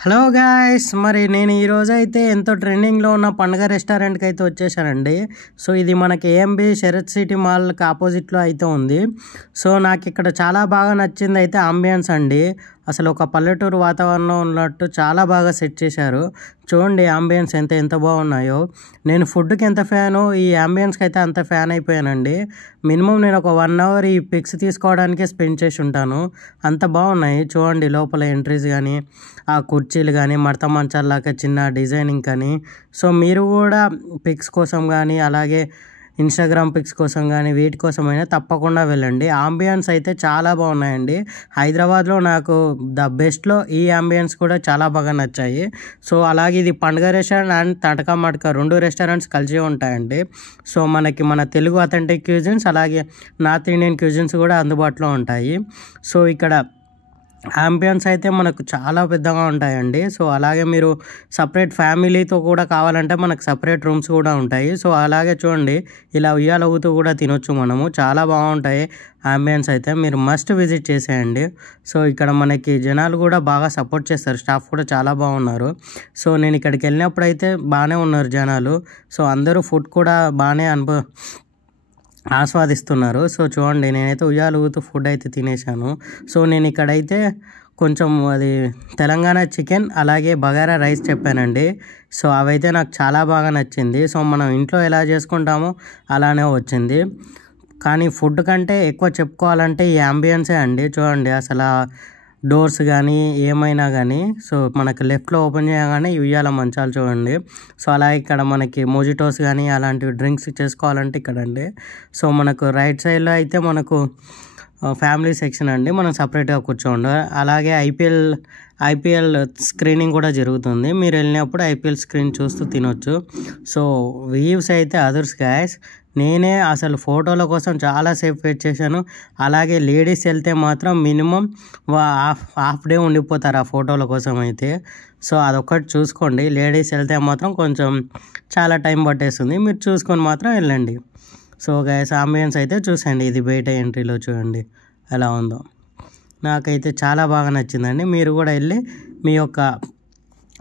Hello guys, మరి నేను ఈరోజైతే ఎంతో ట్రెండింగ్లో ఉన్న పండుగ రెస్టారెంట్కి అయితే వచ్చేసానండి. సో ఇది మనకి ఏఎంబి శరత్ సిటీ మాల్కి ఆపోజిట్లో అయితే ఉంది. సో నాకు ఇక్కడ చాలా బాగా నచ్చింది అయితే అంబియన్స్ అండి. అసలు ఒక పల్లెటూరు వాతావరణం ఉన్నట్టు చాలా బాగా సెట్ చేశారు. చూడండి అంబియన్స్ ఎంత బాగున్నాయో. నేను ఫుడ్కి ఎంత ఫ్యాను, ఈ అంబియన్స్కి అయితే అంత ఫ్యాన్ అయిపోయానండి. మినిమం నేను ఒక 1 అవర్ ఈ పిక్స్ తీసుకోవడానికే స్పెండ్ చేసి ఉంటాను. అంత బాగున్నాయి. చూడండి లోపల ఎంట్రీస్ కానీ, ఆ కుర్చీలు కానీ, మడత మంచాలాగా చిన్న డిజైనింగ్ కానీ. సో మీరు కూడా పిక్స్ కోసం కానీ, అలాగే ఇన్స్టాగ్రామ్ పిక్స్ కోసం కానీ, వీటి కోసమైనా తప్పకుండా వెళ్ళండి. ఆంబియన్స్ అయితే చాలా బాగున్నాయండి. హైదరాబాద్లో నాకు ద బెస్ట్లో ఈ ఆంబియన్స్ కూడా చాలా బాగా నచ్చాయి. సో అలాగే ఇది పండుగ రెస్టారెంట్ అండ్ తటకా మటకా 2 రెస్టారెంట్స్ కలిసి ఉంటాయండి. సో మన తెలుగు అథెంటిక్ క్యూజిన్స్, అలాగే నార్త్ ఇండియన్ క్యూజిన్స్ కూడా అందుబాటులో ఉంటాయి. సో ఇక్కడ ఆంబియన్స్ అయితే మనకు చాలా పెద్దగా ఉంటాయండి. సో అలాగే మీరు సపరేట్ ఫ్యామిలీతో కూడా కావాలంటే మనకు సపరేట్ రూమ్స్ కూడా ఉంటాయి. సో అలాగే చూడండి, ఇలా ఉయ్యాల ఊగుతూ కూడా తినొచ్చు మనము. చాలా బాగుంటాయి ఆంబియన్స్ అయితే, మీరు మస్ట్ విజిట్ చేసేయండి. సో ఇక్కడ మనకి జనాలు కూడా బాగా సపోర్ట్ చేస్తారు, స్టాఫ్ కూడా చాలా బాగున్నారు. సో నేను ఇక్కడికి వెళ్ళినప్పుడు అయితే బాగానే ఉన్నారు జనాలు. సో అందరూ ఫుడ్ కూడా బాగానే ఆస్వాదిస్తున్నారు. సో చూడండి, నేనైతే ఉయ్యాలు ఊగుతూ ఫుడ్ అయితే తినేసాను. సో నేను ఇక్కడైతే కొంచెం అది తెలంగాణ చికెన్, అలాగే బగారా రైస్ చెప్పానండి. సో అవైతే నాకు చాలా బాగా నచ్చింది. సో మనం ఇంట్లో ఎలా చేసుకుంటామో అలానే వచ్చింది. కానీ ఫుడ్ కంటే ఎక్కువ చెప్పుకోవాలంటే ఈ అంబియన్సే అండి. చూడండి అసలు డోర్స్ కానీ ఏమైనా కానీ. సో మనకు లెఫ్ట్లో ఓపెన్ చేయగానే ఉయ్యాల మంచాలు చూడండి. సో అలా ఇక్కడ మనకి మోజిటోస్ కానీ అలాంటివి డ్రింక్స్ చేసుకోవాలంటే ఇక్కడ అండి. సో మనకు రైట్ సైడ్లో అయితే మనకు ఫ్యామిలీ సెక్షన్ అండి, మనం సపరేట్గా కూర్చోండి. అలాగే ఐపీఎల్ స్క్రీనింగ్ కూడా జరుగుతుంది. మీరు వెళ్ళినప్పుడు ఐపీఎల్ స్క్రీన్ చూస్తూ తినొచ్చు. సో వ్యూస్ అయితే అదర్స్ గాయస్. నేనే అసలు ఫోటోల కోసం చాలాసేపు వెయిట్ చేశాను. అలాగే లేడీస్ వెళ్తే మాత్రం మినిమం హాఫ్ డే ఉండిపోతారు ఆ ఫోటోల కోసం అయితే. సో అదొక్కటి చూసుకోండి. లేడీస్ వెళ్తే మాత్రం కొంచెం చాలా టైం పట్టేస్తుంది, మీరు చూసుకొని మాత్రం వెళ్ళండి. సో గైస్ అంబియన్స్ అయితే చూసండి, ఇది బయట ఎంట్రీలో చూడండి ఎలా ఉందో. నాకైతే చాలా బాగా నచ్చిందండి. మీరు కూడా వెళ్ళి మీ యొక్క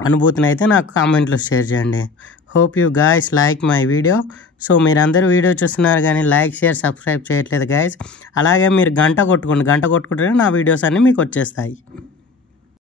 అనుభూతిని అయితే నాకు కామెంట్లో షేర్ చేయండి. Hope you guys like my video. So మీరందరూ వీడియో చూస్తున్నారు కానీ లైక్, షేర్, సబ్స్క్రైబ్ చేయట్లేదు గాయస్. అలాగే మీరు గంట కొట్టుకుంటే నా వీడియోస్ అన్నీ మీకు వచ్చేస్తాయి.